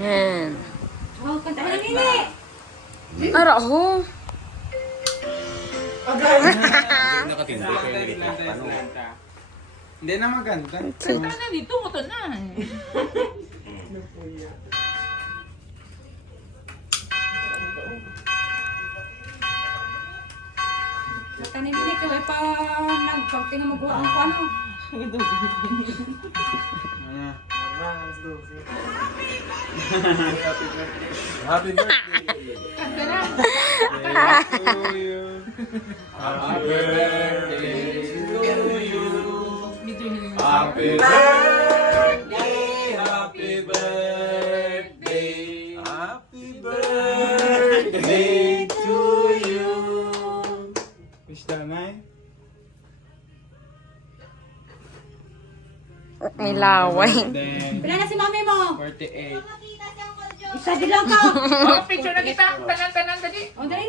Yan. Oh, kanta na nini. Ara ho. Nakatindi kayo dito. Hindi na maganda. Kanta na dito mo to na. Kanta na nini ko ay pa nagpagti nga magawa ang ano. Happy birthday. Kanta na. To you. Happy birthday to you. Happy birthday. Happy birthday. Happy birthday to you. Wish that, man. May laway. Then, Pila na si mami mo? 48. Isa din lang ka. Oh, picture na kita. Tanan-tanan tadi. Oh, dali na.